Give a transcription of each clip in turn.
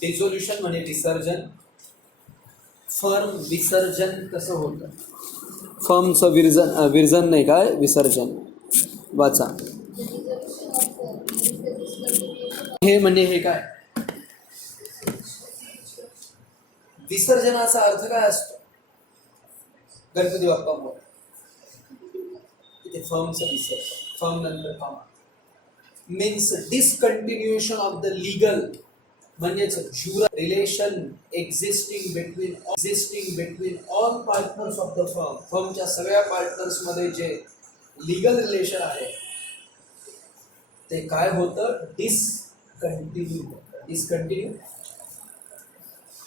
Dissolution म्हणजे विसर्जन. Firm विसर्जन कसं होतं? फर्मचं विरजन नाही, काय विसर्जन. वाचा. हे म्हणजे हे काय? विसर्जनाचा अर्थ काय असतो? गणपती बाप्पा बोल इथे फर्मचं विसर्जन. फर्म नंतर firm means discontinuation of the legal म्हणजेच relation existing between all partners of the firm. फर्मच्या सगळ्या पार्टनर्स मध्ये जे लीगल रिलेशन आहे ते काय होतं? डिसकंटिन्यू.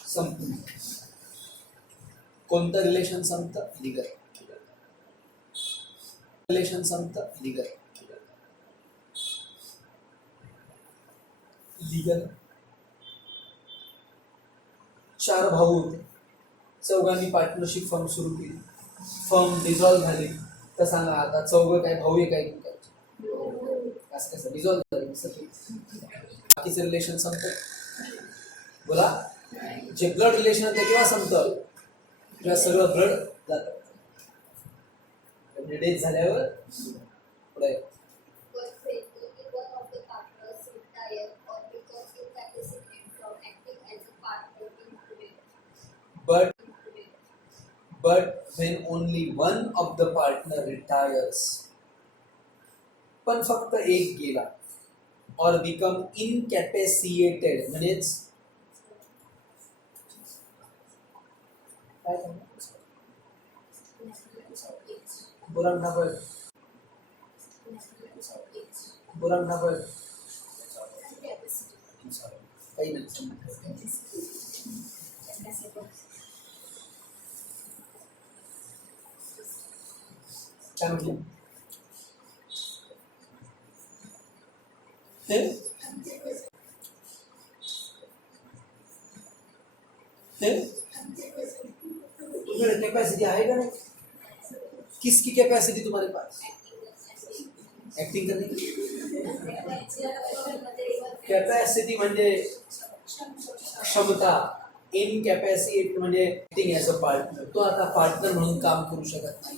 संपतं. कोणतं रिलेशन संपतं? लीगल रिलेशन संपतं. लीगल 4 भाऊ होते, चौघांनी पार्टनरशिप फर्म सुरू केली. फर्म डिझॉल्व्ह झाली तर सांगा आता चौघं काय भाऊ आहे काय? असं कसं डिझॉल्व्ह झाली? बाकीचे रिलेशन संपतं. बोला. जे ब्लड रिलेशन आहे ते केव्हा संपतं? जेव्हा सगळं ब्लड जातं. डेथ झाल्यावर पुढे but when only one of the partner retires, पण फक्त एक गेला, or become incapacitated म्हणजेच काय बुरंगनाबळ काही नाही. काय म्हटलं? तुम्हारे कैपेसिटी है क्या? किसकी कैपेसिटी तुम्हारे पास? एक्टिंग करने की कैपेसिटी म्हणजे क्षमता. इनकॅपॅसिटी म्हणजे एक्टिंग ॲज अ पार्टनर. तो आता पार्टनर म्हणून काम करू शकत नाही.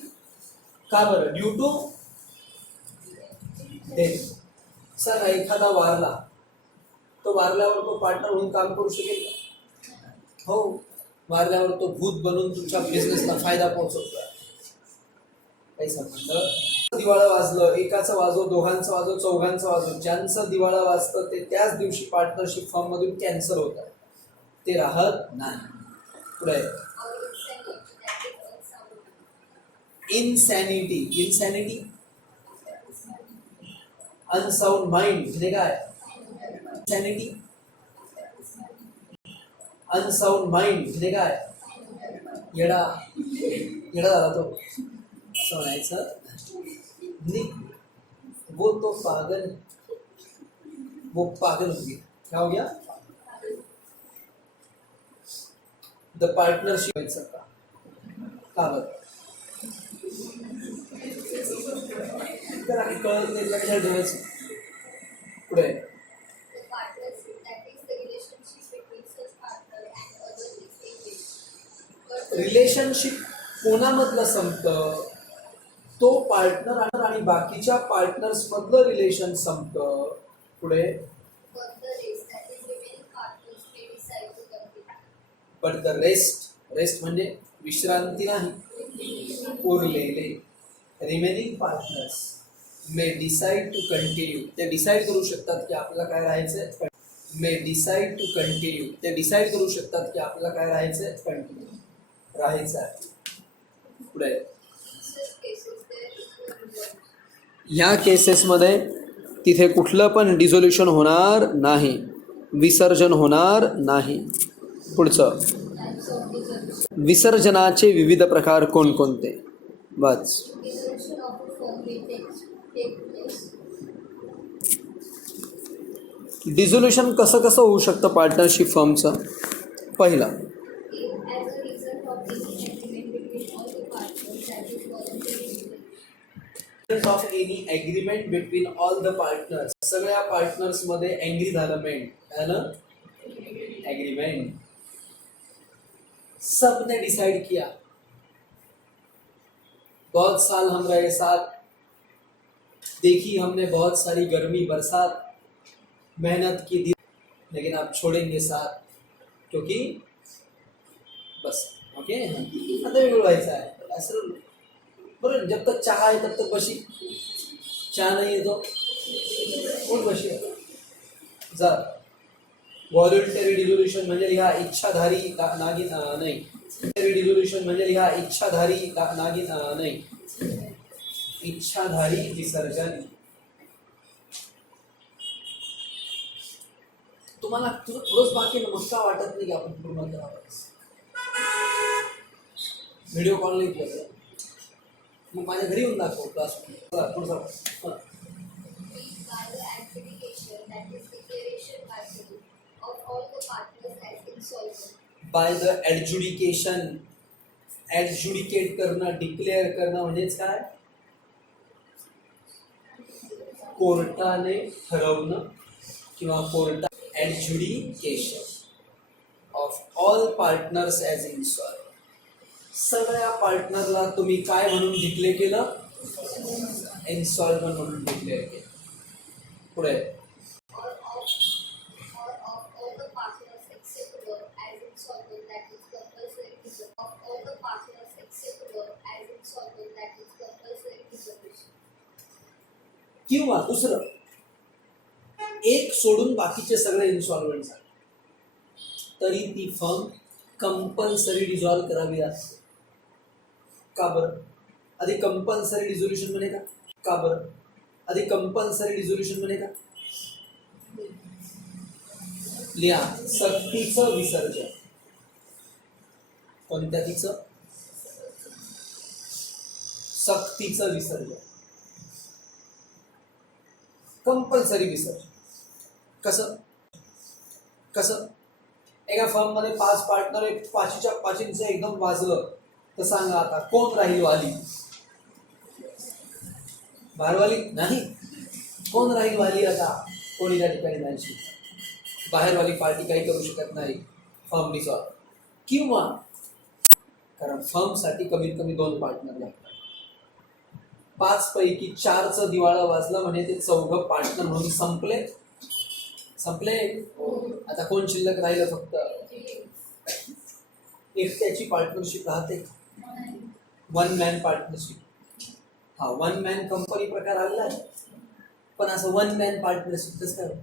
का बरं? Due to death. सर एखादा वारला, तो वारल्यावर तो पार्टनर म्हणून काम करू शकेल का? हो. वारल्यावर तो भूत बनून तुमच्या बिझनेसला फायदा पोहोचवतो. काही संबंध. दिवाळं वाजलं, एकाचं वाजव, दोघांचं वाजव, चौघांचं वाजव, ज्यांचं दिवाळं वाजतं ते त्याच दिवशी पार्टनरशिप फॉर्म मधून कॅन्सल होतात, ते राहत नाही. पुढे इन्सॅनिटी अनसाउंड माइंड म्हणजे काय? इन्सॅनिटी अनसाउंड माइंड म्हणजे काय? येडा झाला तो असं म्हणायचं. वो तो पागल हो गया. क्या हो गया? द पार्टनरशिप का बरं? कळत नाही लक्षात ठेवायचं. पुढे रिलेशनशिप कोणामधलं संपतं? तो पार्टनर आणि बाकीच्या पार्टनर्स मधलं रिलेशन संपतं. पुढे बट द रेस्ट म्हणजे विश्रांती नाही, उरलेले remaining partners may decide to continue. ते डिसाइड करू शकतात की आपल्याला काय राहायचंय. ते डिसाइड करू शकतात की आपल्याला काय राहायचंय. कंटिन्यू राहायचं आहे. पुढे ह्या केसेसमध्ये तिथे कुठलं पण डिझोल्युशन होणार नाही, विसर्जन होणार नाही. पुढचं विसर्जनाचे विविध प्रकार कोणकोणते? वाच. डिझोल्युशन कसं कसं होऊ शकतं पार्टनरशिप फर्मचं? पहिला of any agreement between all the partners. सगळ्या पार्टनर्स मध्ये एग्री झालं, एग्रीमेंट। सबने डिसाइड किया, बहुत साल हम रहे साथ, देखी हमने बहुत सारी गर्मी बरसात, मेहनत की, लेकिन आप छोड़ेंगे साथ क्योंकि बस ओके आता वेगळं व्हायचं आहे असं बरोबर। जब तक चहा आहे तब तक बशी, चहा नाही येतो कोण बशी जा। व्हॉलंटरी डिझोल्युशन म्हणजे लिहा इच्छाधारी नागिन नाही, डिझोल्युशन म्हणजे लिहा इच्छाधारी नागिन नाही, इच्छाधारी विसर्जन। तुम्हाला थोडंच बाकी आहे ना, मग का वाटत नाही की आपण पूर्ण करावं? व्हिडिओ कॉल नाही केलं मग माझ्या घरी येऊन दाखव क्लास पुढचा। बाय द ऍडज्युडिकेशन, ऍडज्युडिकेट करणं, डिक्लेअर करणं म्हणजेच काय? कोर्टाने ठरवणं किंवा कोर्टा adjudication of all partners as insolvent. सगळ्या पार्टनरला तुम्ही काय म्हणून डिक्लेअर केलं? इन्सॉल्वंट म्हणून डिक्लेअर केलं। पुढे किंवा दुसरं एक सोडून बाकीचे सगळे इन्सॉल्वंट झाले तरी ती फर्म कंपल्सरी डिझॉल्व करावी लागते। का बरं? आधी कंपल्सरी डिझोल्युशन म्हणे का? का बरं? आधी कंपल्सरी डिझोल्युशन म्हणे का? लिहा सक्तीचं विसर्जन। कोणत्या तिचं? सक्तीचं विसर्जन, कंपल्सरी विसर्जन। कसं कसं? एका फर्म मध्ये 5 पार्टनर, पाचीच्या पाचींचं एकदम वाजलं तर सांगा आता कोण राहील वाली? बाहेरवाली नाही, कोण राहील वाली? आता कोणी त्या ठिकाणी नाही, बाहेरवाली पार्टी काही करू शकत नाही फर्म डिसॉल्व। किंवा कारण फर्मसाठी कमीत कमी 2 पार्टनर लागतात, 5 पैकी 4चं दिवाळं वाजलं म्हणजे ते 4 पार्टनर म्हणून संपले संपले। आता कोण शिल्लक राहिलं? फक्त एकट्याची पार्टनरशिप राहते, 1 मॅन पार्टनरशिप। हा 1 मॅन कंपनी प्रकार आलेला आहे, पण असं 1 मॅन पार्टनरशिप कसं काय?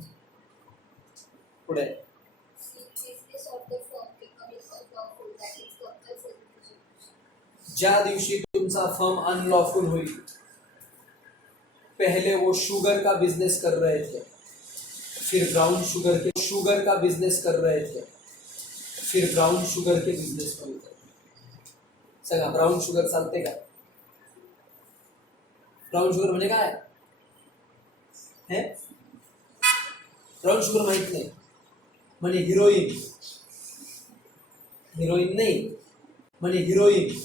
पुढे ज्या दिवशी तुमचा फर्म अनलॉफुल होईल, पहले वो शुगर का बिजनेस कर रहे थे, फिर ब्राउन शुगर का बिजनेस कर रहे थे, फिर ब्राउन शुगर के बिजनेस में उतरे। सगळा ब्राउन शुगर चालते का? ब्राउन शुगर म्हणजे काय है? ब्राउन शुगर माहित नाही म्हणजे हिरोईन, हिरोईन नाही म्हणजे हिरोईन,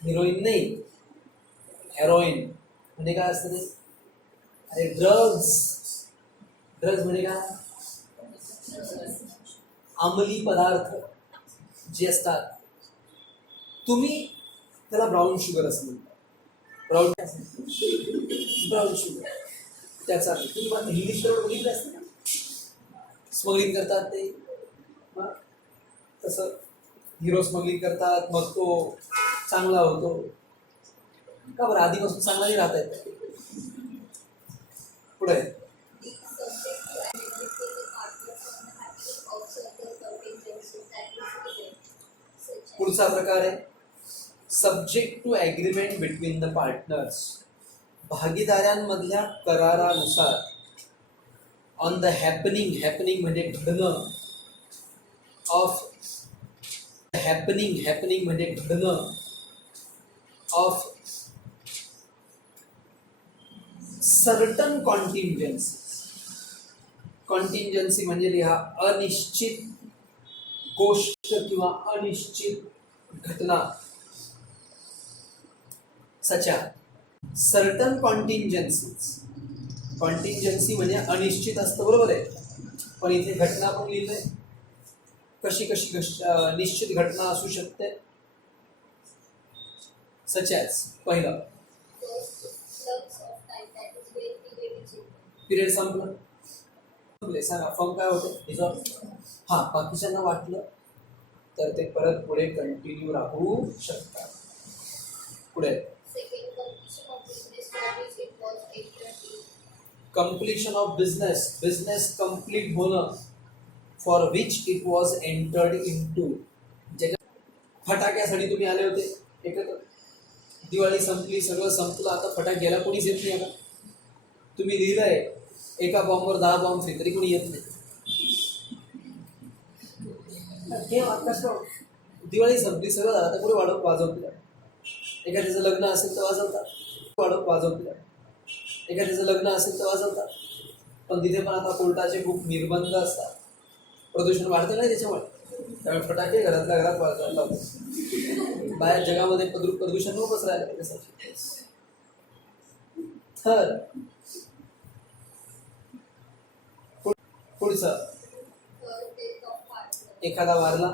हिरोईन नाही हेरोईन म्हणजे काय असतं ते? अरे ड्रग्ज, ड्रग्ज म्हणजे काय? अंमली पदार्थ जे असतात, तुम्ही त्याला ब्राउन शुगर असं म्हणता। ब्राउन ब्राउन शुगर त्याचा तुम्ही इंग्लिश तर बघितलं असतं ना, स्मगलिंग करतात ते, तसं हिरो स्मगलिंग करतात मग तो चांगला होतो का बरं? आधीपासून चांगला नाही राहत आहे। पुढे पुढचा प्रकार आहे subject to agreement between the partners. भागीदारांमधल्या करारानुसार ऑन द हॅपनिंग, हॅपनिंग म्हणजे घडणं, ऑफ हॅपनिंग, हॅपनिंग म्हणजे घडणं, ऑफ सर्टन कॉन्टिंजन्सीज। कॉन्टिंजन्सी म्हणजे लिहा अनिश्चित गोष्ट किंवा अनिश्चित घटना। सचा सर्टन कॉन्टिंजन्सीज, कॉन्टिंजन्सी म्हणजे अनिश्चित असतं, बरोबर आहे? पण इथे घटना पण लिहिलंय. कशी कशी निश्चित घटना असू शकते. सच ॲज पहिलं पिरियड संपलं. सांगा फर्म काय होते डिझॉल्व. हा बाकीच्यांना वाटलं तर ते परत पुढे कंटिन्यू राहू शकतात. पुढे कंप्लीशन ऑफ बिझनेस कंप्लीट होणं for which it was entered into. फटाक्यासाठी तुम्ही आले होते एकत्र. दिवाळी संपली, सगळं संपलं, आता फटाके घ्यायला कोणीच येत नाही. आता तुम्ही लिहिलंय एका बॉम्बवर 10 बॉम्ब फ्री, तरी कोणी येत नाही. दिवाळी संपली, सगळं झालं, आता पुढे वाजवतील. एखाद्याचं लग्न असेल तर वाजवतात. एखाद्याचं लग्न असेल तर वाजवतात. पण तिथे पण आता कोर्टाचे खूप निर्बंध असतात. प्रदूषण वाढतं नाही त्याच्यामुळे, त्यामुळे फटाके घरातल्या घरात वाजवायला लावतात. बाहेर जगामध्ये प्रदूषण नको पसरायला त्यासाठी. तर पुढचं एखादा वारला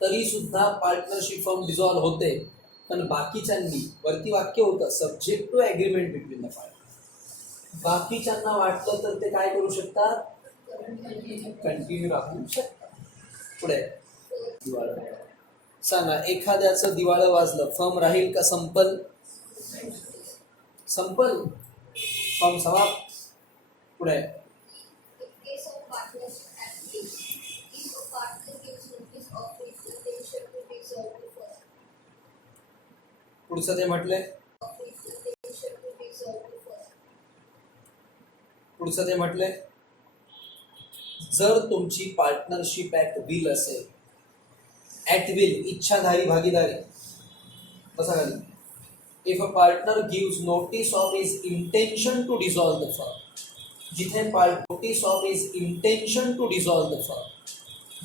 तरी सुद्धा पार्टनरशिप फर्म डिझॉल्व होते, पण बाकीच्यांनी वरती वाक्य होतं subject to agreement between the party. बाकीच्यांना वाटलं तर ते काय करू शकतात, कंटिन्यू राहू शकतात. पुढे दिवाळं सांगा एखाद्याचं दिवाळं वाजलं, फर्म राहील का संपल. संपल, फर्म समाप्त. पुढे पुढचं ते म्हटलंय. पुढचं ते म्हटलंय जर तुमची पार्टनरशिप ॲट विल असेल, ॲट विल इच्छाधारी भागीदारी. बसा खाली. If a partner gives notice of his intention to dissolve the firm. जिथे notice of his intention to dissolve the firm,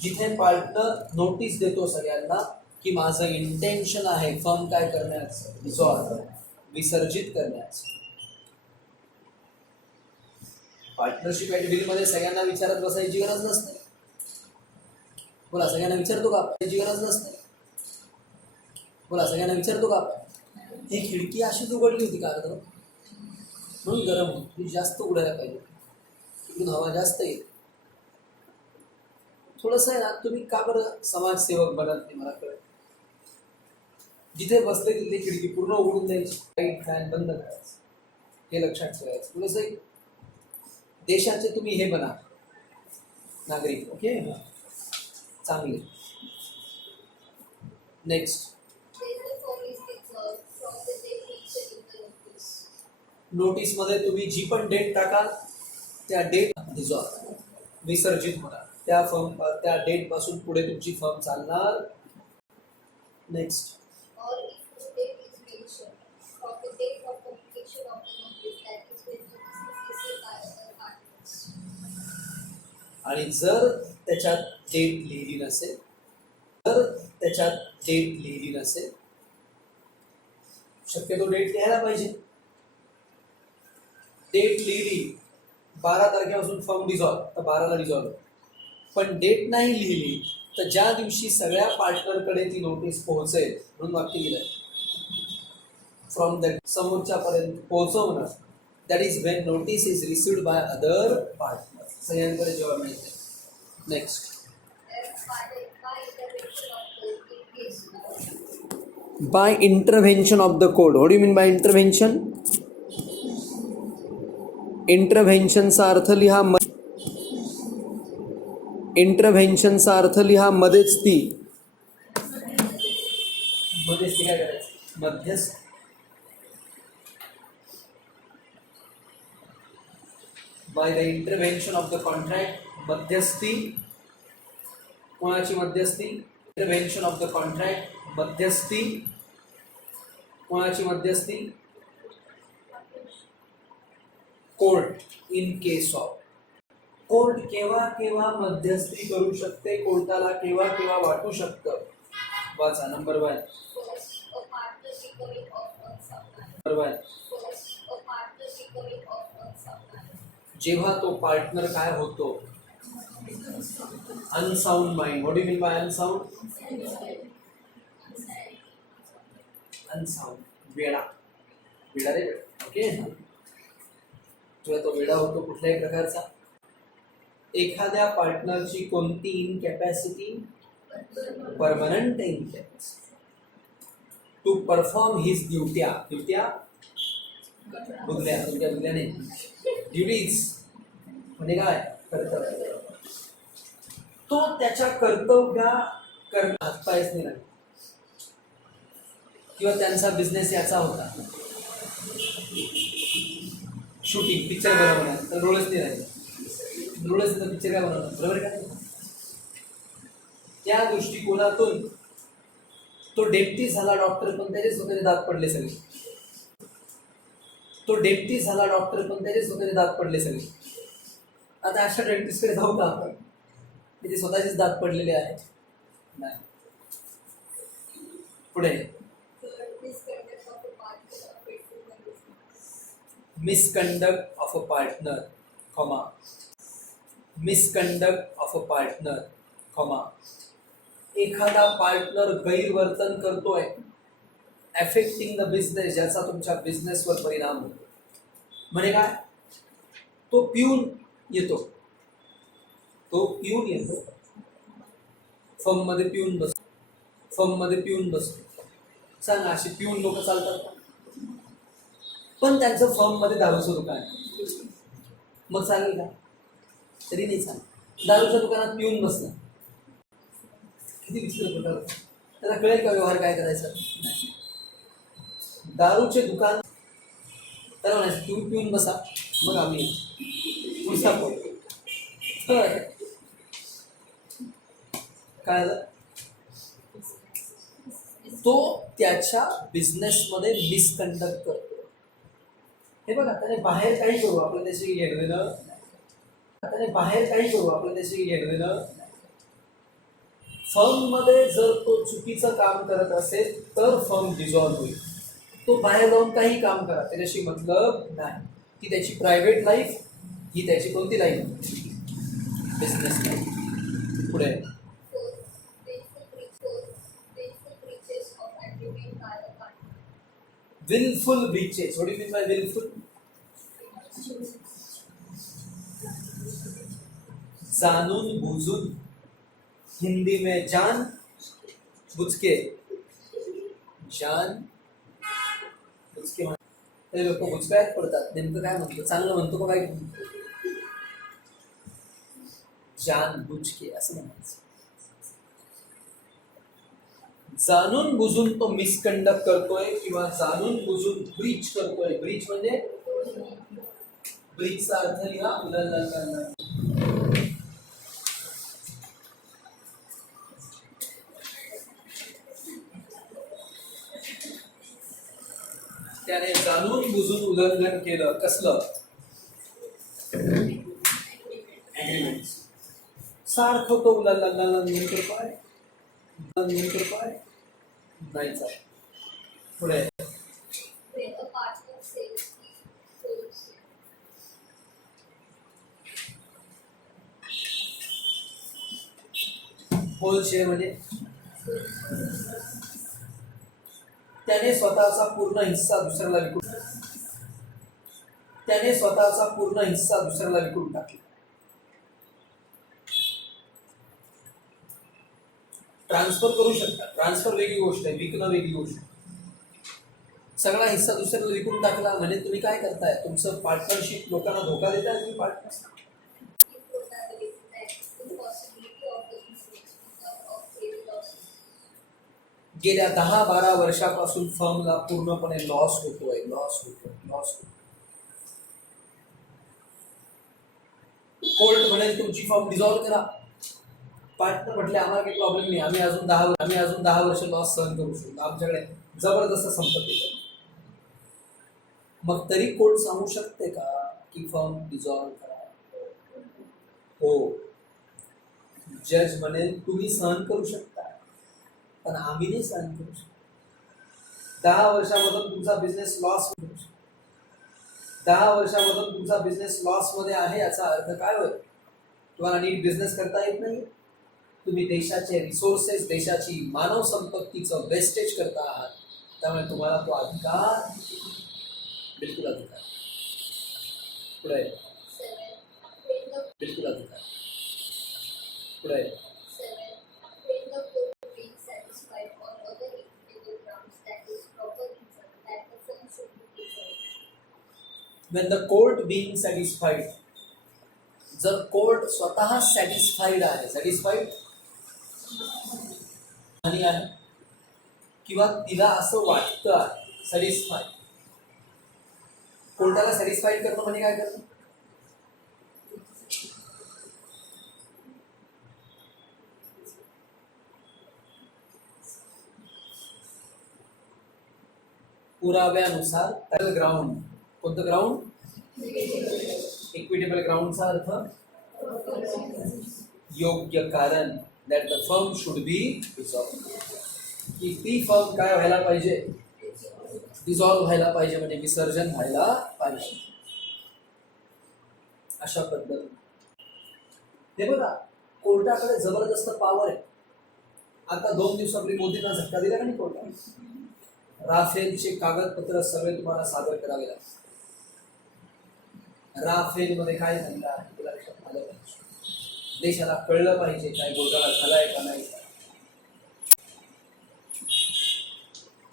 जिथे पार्टनर नोटीस देतो सगळ्यांना की माझं इंटेन्शन आहे फर्म काय करण्याचं, डिझॉल्व, विसर्जित करण्याचं. पार्टनरशिप ॲट विल मध्ये सगळ्यांना विचारत बसायची गरज नसते. बोला सगळ्यांना विचारतो का आपण, गरज नसते. बोला सगळ्यांना विचारतो का आपण. ही खिडकी अशीच उघडली होती का म्हणून गरम होती, जास्त उघडायला पाहिजे, तिकडून हवा जास्त येईल. थोडंसं आहे ना, तुम्ही का बरं समाजसेवक बनत नाही मला कळत. जिथे बसले तिथे खिडकी पूर्ण उघडून द्यायची, लाईट फॅन बंद करायचं, हे लक्षात ठेवायचं. थोडंसं देशाचे तुम्ही हे बना नागरिक. ओके चांगले. नेक्स्ट नोटीस मध्ये तुम्ही जी पण डेट टाकाल त्या डेट डिझॉल्व, विसर्जित होणार. त्या डेट पासून पुढे तुमची फर्म चालणार. नेक्स्ट आणि जर त्याच्यात डेट लिहिली नसेल, शक्यतो डेट लिहायला पाहिजे. डेट लिहिली 12 तारखेपासून फर्म डिझॉल्व तर 12ला डिझॉल्व. पण डेट नाही लिहिली तर ज्या दिवशी सगळ्या पार्टनरकडे ती नोटीस पोहोचेल, म्हणून वाक्य लिहिलंय फ्रॉम द समोरच्यापर्यंत पोहोचवणं. That is when notice is received by other partner. सगळ्यांकडे जेव्हा मिळते. Next by intervention of the court. What do you mean by intervention. इंटरव्हेन्शनचा अर्थ लिहा मध्यस्थी. काय करायचं, मध्यस्थ. By the intervention of the contract, मध्यस्थी. कोणाची मध्यस्थी, इंटरव्हेन्शन ऑफ द कॉन्ट्रॅक्ट, मध्यस्थी. कोणाची मध्यस्थी, court. In case of court केव्हा केव्हा मध्यस्थी करू शकते, कोर्टाला केव्हा केव्हा वाटू शकतं. वाचा नंबर 1. जेव्हा तो पार्टनर काय होतो, unsound mind. What do mean by unsound? Unsound, वेडा. वेडा रे वेडा. ओके. जेव्हा तो वेडा होतो कुठल्याही प्रकारचा, एखाद्या पार्टनरची कोणती इनकॅपॅसिटी, परमनंट इनकॅपॅसिटी टू परफॉर्म हिज ड्युट्या. ड्युट्या बुगल्या नाही, ड्युटीज म्हणजे काय, कर्तव्य. तो त्याच्या कर्तव्या हातपायच नाही लागला. किंवा त्यांचा बिझनेस याचा होता, शूटिंग, पिक्चर बनवणार, तर रोलच नाही राहिला. रोलच तर पिक्चर काय बनवणार, बरोबर का? त्या दृष्टिकोनातून तो डेप्टी झाला डॉक्टर, पण त्याचे स्वतःचे दात पडले सगळे. तो डेप्टी झाला डॉक्टर, पण त्याचे स्वतःचे दात पडले सगळे. आता अशा डेंटिस्टकडे जाऊ का आपण, तिथे स्वतःचेच दात पडलेले आहेत? नाही. पुढे misconduct of a partner, comma, misconduct of a partner, comma, एखादा पार्टनर गैरवर्तन करतोय, अफेक्टिंग द बिझनेस, ज्याचा तुमच्या बिझनेसवर परिणाम होतो. म्हणजे काय, तो पिऊन येतो, फर्म मध्ये पिऊन बसतो. सांगा, अशी पिऊन लोक चालतात का? पण त्यांचं फर्म मध्ये दारूचं दुकान आहे, मग चालेल का? तरी नाही चालेल. दारूच्या दुकानात पिऊन बसला, किती विचित्र प्रकार. त्याला कळेल का व्यवहार काय करायचा? नाही. दारूचे दुकान तर म्हणायचं तुम्ही पिऊन बसा, मग आम्ही पुढचा पडतो. काय झालं, तो त्याच्या बिझनेसमध्ये मिसकंडक्ट करतो. हे बघा, त्याने बाहेर काही करू आपलं त्याची घेणं, फर्म मध्ये जर तो चुकीचं काम करत असेल तर फर्म डिझॉल्व्ह होईल. तो बाहेर जाऊन काही काम करा, त्याच्याशी मतलब नाही. ती त्याची प्रायव्हेट लाईफ, ही त्याची कोणती लाईफ, बिझनेस लाईफ. पुढे wilful breaches. What do you mean by wilful? जाणून बुजून, हिंदी में जान बुझ के, ते लोक बुचकायत पडतात. नेमकं काय म्हणतो, चांगलं म्हणतो का काय म्हणतो? जान बुझ के असं म्हणायचं. जाणून बुजून तो मिसकंडक्ट करतोय किंवा जाणून बुजून ब्रीच करतोय. ब्रीच म्हणजे, ब्रीचचा अर्थ लिहा, उल्लंघन करणं. त्याने जाणून बुजून उल्लंघन केलं. कसलं? ऍग्रीमेंट. सारखं तो उल्लंघन करतोय, नाही चालेल. पुढे होल शेअर म्हणजे त्याने स्वतःचा पूर्ण हिस्सा दुसऱ्याला विकून टाकला. ट्रान्सफर करू शकता, ट्रान्सफर वेगळी गोष्ट आहे, विकणं वेगळी गोष्ट आहे. सगळा हिस्सा दुसऱ्याला विकून टाकला म्हणजे तुम्ही काय करताय, तुमचं पार्टनरशिप लोकांना धोका देताय तुम्ही. पार्टनर गेल्या 10-12 वर्षापासून फर्मला पूर्णपणे लॉस होतोय. कोर्ट म्हणेल तुमची फर्म डिझॉल्व्ह करा. पार्टनर म्हटले आम्हाला काही प्रॉब्लेम नाही, आम्ही अजून 10 वर्ष लॉस सहन करू शकतो, आमच्याकडे जबरदस्त संपत्ती. मग तरी कोर्ट सांगू शकते का की फर्म डिझॉल्व्ह करा? हो. जज म्हणेल तुम्ही सहन करू शकता, पण आम्ही नाही सहन करू शकतो. 10 वर्षामधून तुमचा बिझनेस लॉस होऊ शकतो. 10 वर्षामधून तुमचा बिझनेस लॉस मध्ये आहे याचा अर्थ काय होईल? तुम्हाला नीट बिझनेस करता येत नाही, तुम्ही देशाचे रिसोर्सेस, देशाची मानव संपत्तीचं वेस्टेज करता आहात. त्यामुळे तुम्हाला तो अधिकार, बिलकुल अधिकार, पुढे बिलकुल अधिकार, पुढे when the court being satisfied, जर कोर्ट स्वतः सॅटिस्फाईड आहे, सॅटिस्फाईड आणि आहे किंवा तिला असं वाटतं आहे, सॅटिस्फाईड. कोर्टाला सॅटिस्फाईड करणं म्हणजे काय करणं? पुराव्यानुसार ग्राउंड. कोणतं ग्राउंड? इक्विटेबल ग्राउंडचा अर्थ योग्य कारण. That the firm should be dissolve. की ती फर्म काय व्हायला पाहिजे? डिसॉल्व व्हायला पाहिजे, म्हणजे विसर्जन व्हायला पाहिजे. अशा पद्धतीने हे बघा, कोर्टाकडे जबरदस्त पॉवर आहे. आता 2 दिवसापूर्वी मोदींना झटका दिला का नाही कोर्टाने? राफेलचे कागदपत्र सगळे तुम्हाला सादर करावे लागतात. राफेल मध्ये काय झालं आहे ते लक्षात आलं पाहिजे. देशाला कळलं पाहिजे काय घोटाळा झालाय का नाही.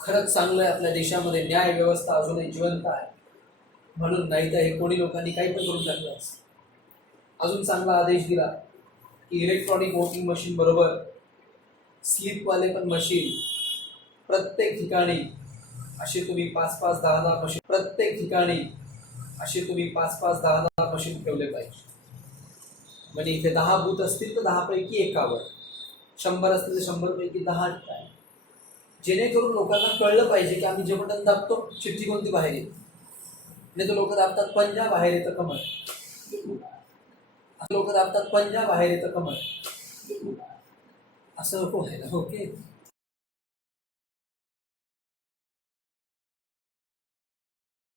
खरंच चांगलं आहे, आपल्या देशामध्ये न्याय व्यवस्था अजूनही जिवंत आहे म्हणून, नाही तर हे कोणी लोकांनी काही पण करून टाकलं असं. अजून चांगला आदेश दिला की इलेक्ट्रॉनिक वोटिंग मशीन बरोबर स्लिपवाले पण मशीन प्रत्येक ठिकाणी असे तुम्ही 5-5, 10-10 मशीन प्रत्येक ठिकाणी असे तुम्ही 5-5, 10-10 मशीन ठेवले पाहिजे. म्हणजे इथे 10 बूथ असतील तर 10 पैकी एकावर, 100 असतील तर 100 पैकी 10 ठिकाणी, जेणेकरून लोकांना कळलं पाहिजे की आम्ही जे बटन दाबतो चिठ्ठी कोणती बाहेर येते. नाही तर लोक दाबतात पंजा, बाहेर येतं कमळ. लोक दाबतात पंजा, बाहेर येतं कमळ. असं नको व्हायला. ओके.